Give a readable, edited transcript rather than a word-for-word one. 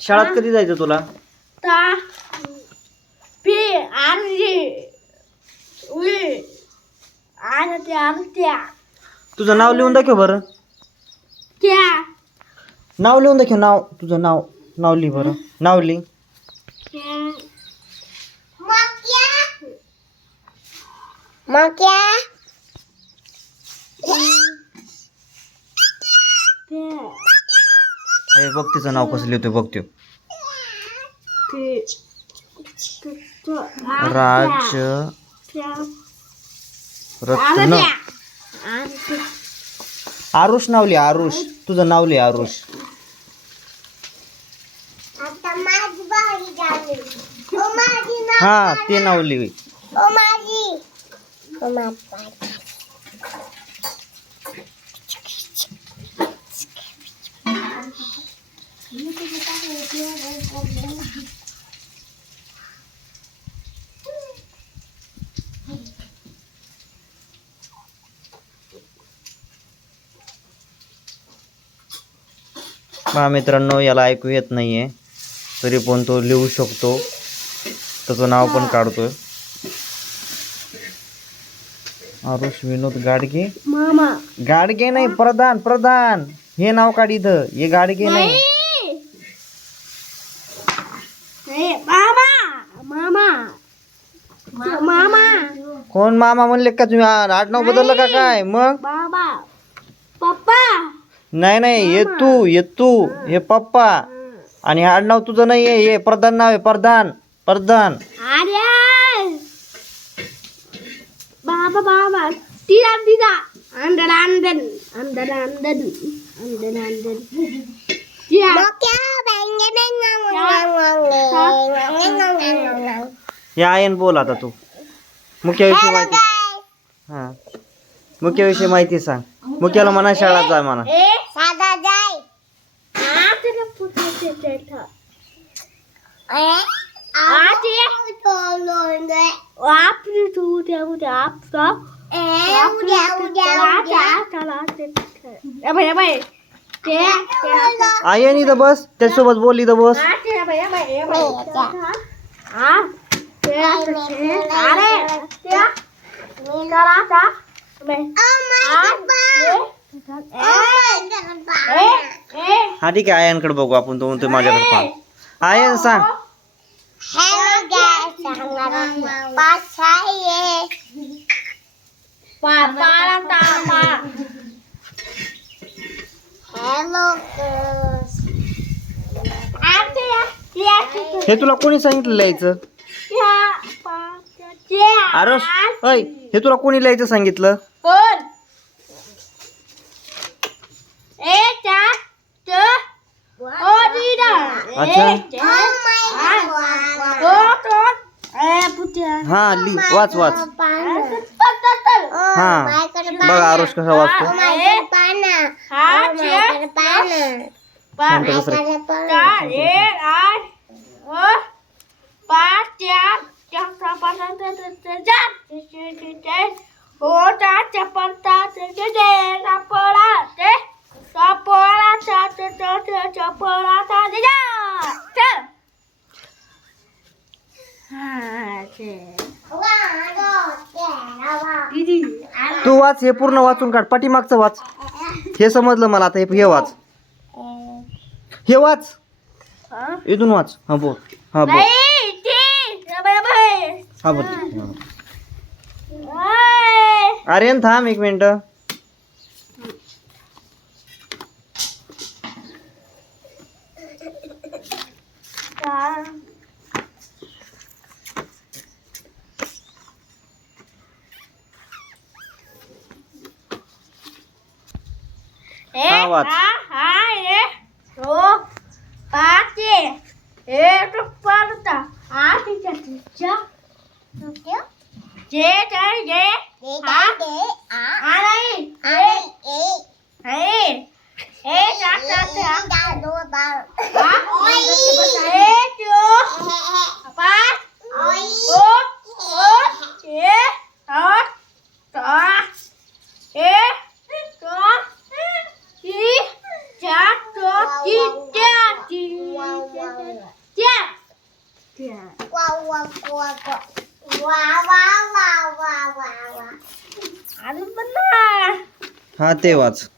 शाळेत कधी जायचं तुला? तुझं नाव लिहून दाखव बरं. नाव लिहून दाखव. नाव तुझं नाव लिह बरं. नाव लिह. अरे बघ तिचं नाव कसं लिहितोय बघ त्यो. राज रत्न. आरुष नाव लिह. आरुष तुझं नाव लिह. आरुष. हा ते नाव लिह. मित्रांनो याला ऐकू येत नाहीये तरी पण तो लिहू शकतो. त्याचं नाव पण काढतोय. आरुष विनोद गाडगे. गाडगे नाही, प्रधान. हे नाव काढ इथं. हे गाडगे नाही. कोण मामा म्हणले का तुम्ही? आडनाव बदललं का काय? मग नाही ये तू हे पप्पा. आणि आडनाव तुझं नाही आहे. हे प्रधान नाव आहे. प्रधान. या आयन बोल आता तू. मुख्याविषयी माहिती. हा मुख्याविषयी माहिती सांग. मुख्याला म्हणा शाळेत जाय म्हणा. आयन इथं बस. त्याच्यासोबत बोल. इथं बस. हा ठीक आहे. आयनकडे बघू आपण. तो म्हणतो माझ्याकडे पाहा. आयन सांग. हे तुला कोणी सांगितलं लिहायचं? आरुष अय हे तुला कोणी लिहायचं सांगितलं? हा ली. वाच. हा बघा आरुष कसा वाचतो. तू वाच. हे पूर्ण वाचून काढ. पाठीमागचं वाच. हे समजलं मला आता. हे वाच. हे वाच. इथून वाच. हा बोल. हा बोल. हा बोल. आर्यन थांब 1 मिनिट. वाच. हा ते वाच.